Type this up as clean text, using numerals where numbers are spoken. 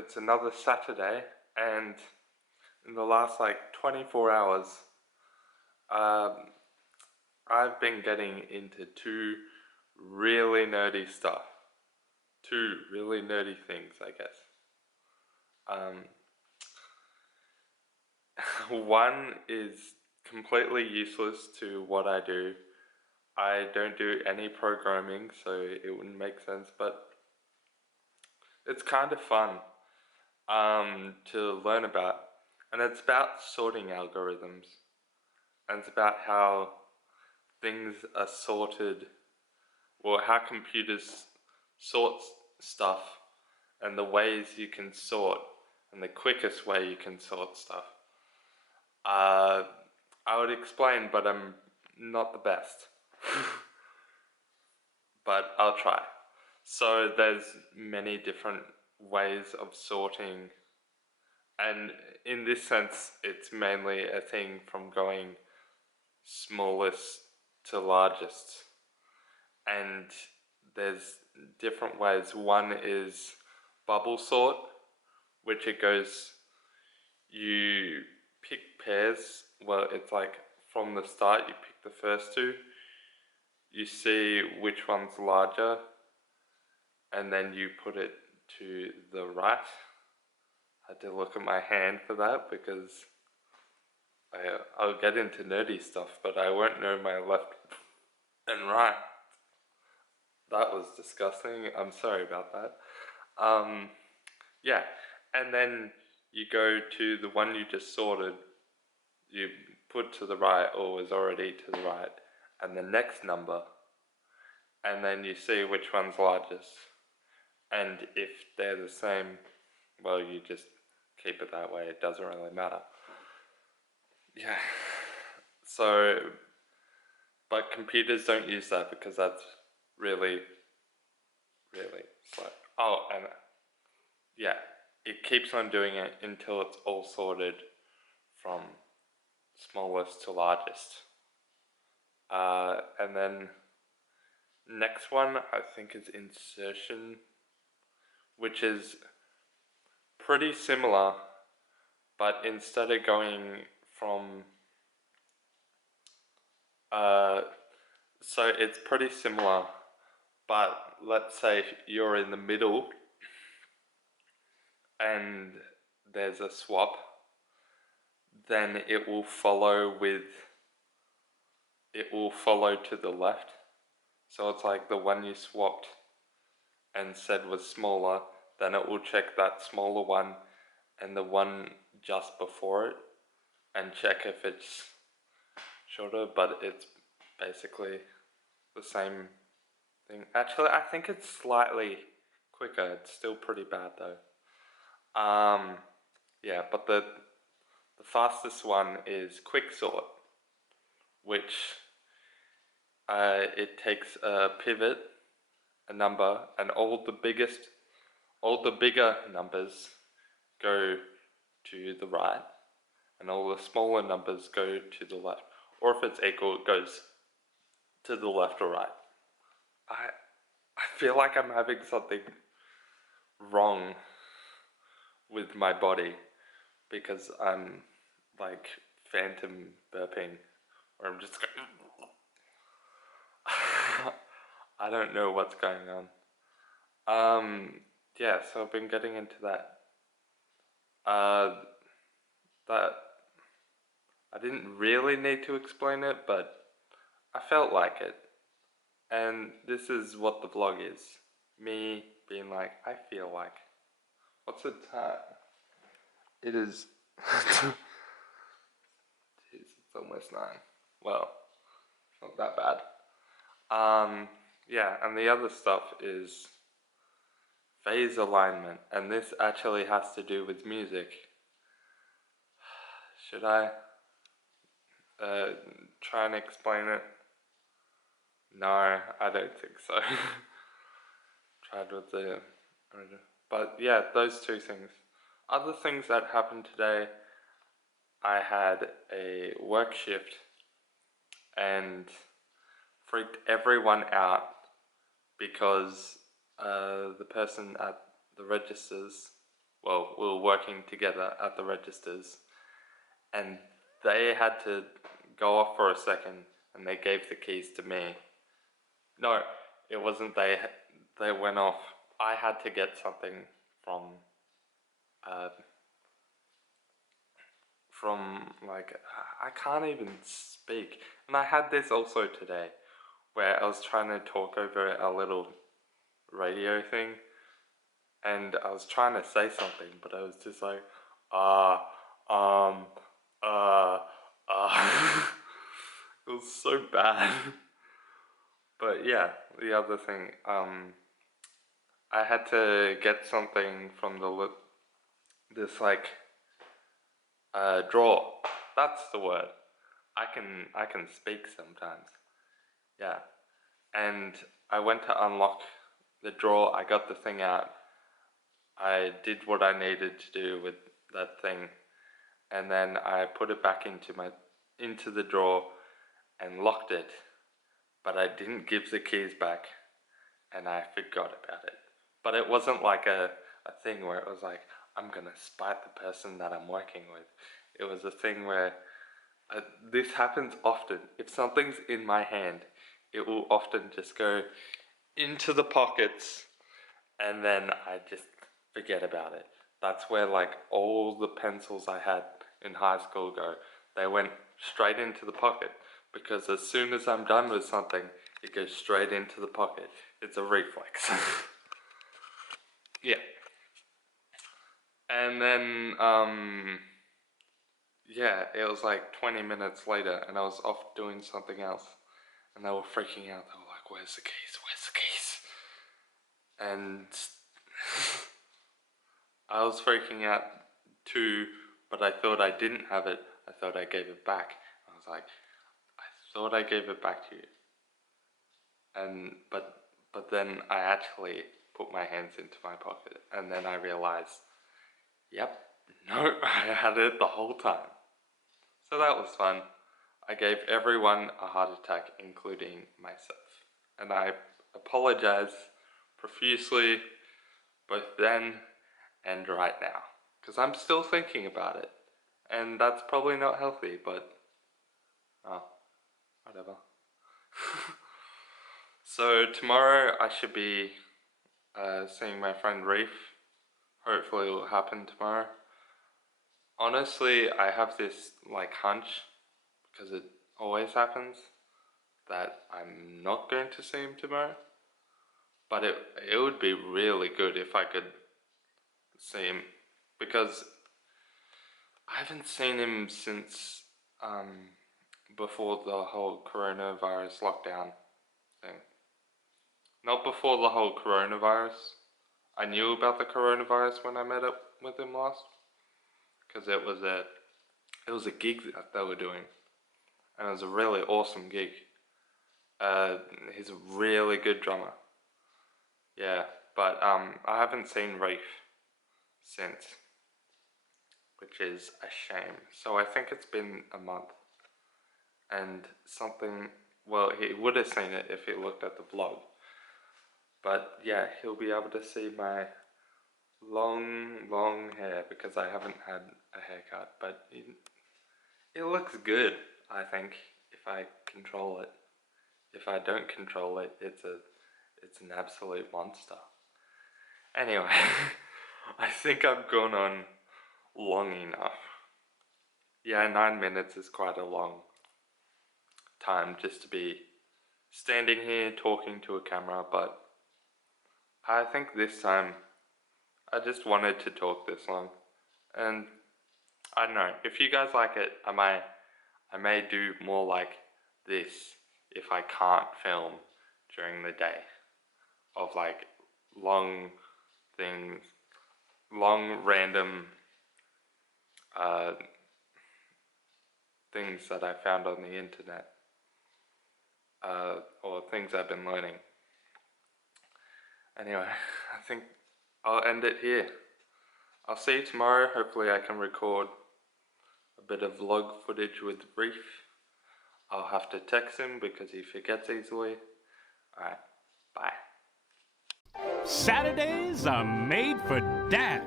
it's another Saturday, and in the last like 24 hours, um, I've been getting into two really nerdy stuff. Two really nerdy things, I guess. Um, one is completely useless to what I do. I don't do any programming, so it wouldn't make sense, but it's kind of fun to learn about. And it's about sorting algorithms. And it's about how things are sorted, or how computers sort stuff, and the ways you can sort, and the quickest way you can sort stuff. Uh, I would explain, but I'm not the best. But I'll try. So there's many different ways of sorting, and in this sense, it's mainly a thing from going smallest to largest. And there's different ways. One is bubble sort, which it goes, you pick pairs, well, it's like from the start you pick the first two, you see which one's larger, and then you put it to the right. I had to look at my hand for that because I'll get into nerdy stuff, but I won't know my left and right. That was disgusting. I'm sorry about that. Yeah, and then you go to the one you just sorted, you put to the right or was already to the right, and the next number, and then you see which one's largest. And if they're the same, well, you just keep it that way. It doesn't really matter. Yeah. So, but computers don't use that because that's really, really slow. Oh, and yeah, it keeps on doing it until it's all sorted from smallest to largest. And then next one I think is insertion, which is pretty similar, but instead of going from so it's pretty similar, but let's say you're in the middle and there's a swap, then it will follow to the left. So it's like the one you swapped and said was smaller, then it will check that smaller one and the one just before it and check if it's shorter, but it's basically the same thing. Actually, I think it's slightly quicker. It's still pretty bad though. Yeah, but the fastest one is Quicksort, which it takes a pivot, a number, and all the bigger numbers go to the right, and all the smaller numbers go to the left. Or if it's equal, it goes to the left or right. I feel like I'm having something wrong with my body because I'm like phantom burping, or I'm just going. I don't know what's going on. Yeah, so I've been getting into that. That I didn't really need to explain it, but I felt like it. And this is what the vlog is. Me being like, I feel like. What's the time? It is... Jeez, it's almost 9. Well, not that bad. Yeah, and the other stuff is phase alignment, and this actually has to do with music. Should I try and explain it? No, I don't think so. Tried with the... But yeah, those two things. Other things that happened today, I had a work shift and freaked everyone out because the person at the registers well, we were working together at the registers, and they had to go off for a second, and they gave the keys to me. No, it wasn't they went off. I had to get something from, uh, like, I can't even speak. And I had this also today, where I was trying to talk over a little radio thing, and I was trying to say something, but I was just like, um, it was so bad. But yeah, the other thing, I had to get something from this like drawer. That's the word. I can speak sometimes. Yeah, and I went to unlock the drawer. I got the thing out. I did what I needed to do with that thing, and then I put it back into the drawer and locked it. But I didn't give the keys back, and I forgot about it. But it wasn't like a thing where it was like, I'm gonna spite the person that I'm working with. It was a thing where this happens often. If something's in my hand, it will often just go into the pockets, and then I just forget about it. That's where like all the pencils I had in high school go. They went straight into the pocket, because as soon as I'm done with something, it goes straight into the pocket. It's a reflex. Yeah. And then, yeah, it was like 20 minutes later, and I was off doing something else, and they were freaking out. They were like, where's the keys? Where's the keys? And I was freaking out too, but I thought I didn't have it. I thought I gave it back. I was like, I thought I gave it back to you. And, but then I actually put my hands into my pocket, and then I realized, yep, no, I had it the whole time. So that was fun. I gave everyone a heart attack, including myself. And I apologize profusely, both then and right now. Because I'm still thinking about it. And that's probably not healthy, but, oh, whatever. So tomorrow I should be seeing my friend Reef. Hopefully it will happen tomorrow. Honestly, I have this like hunch, because it always happens, that I'm not going to see him tomorrow. But it would be really good if I could see him, because I haven't seen him since before the whole coronavirus lockdown thing. Not before the whole coronavirus. I knew about the coronavirus when I met up with him last, because it was a gig that they were doing, and it was a really awesome gig. He's a really good drummer. Yeah, but I haven't seen Reef since, which is a shame. So I think it's been a month, and something, well, he would have seen it if he looked at the vlog. But yeah, he'll be able to see my long hair, because I haven't had a haircut, but it looks good, I think, if I control it. If I don't control it, it's an absolute monster. Anyway, I think I've gone on long enough. Yeah, 9 minutes is quite a long time just to be standing here talking to a camera, but I think this time I just wanted to talk this long. And I don't know, if you guys like it, I may do more like this if I can't film during the day, of like long things, long random things that I found on the internet, or things I've been learning. Anyway, I think I'll end it here. I'll see you tomorrow. Hopefully I can record a bit of vlog footage with Reef. I'll have to text him because he forgets easily. Alright, bye. Saturdays are made for dads.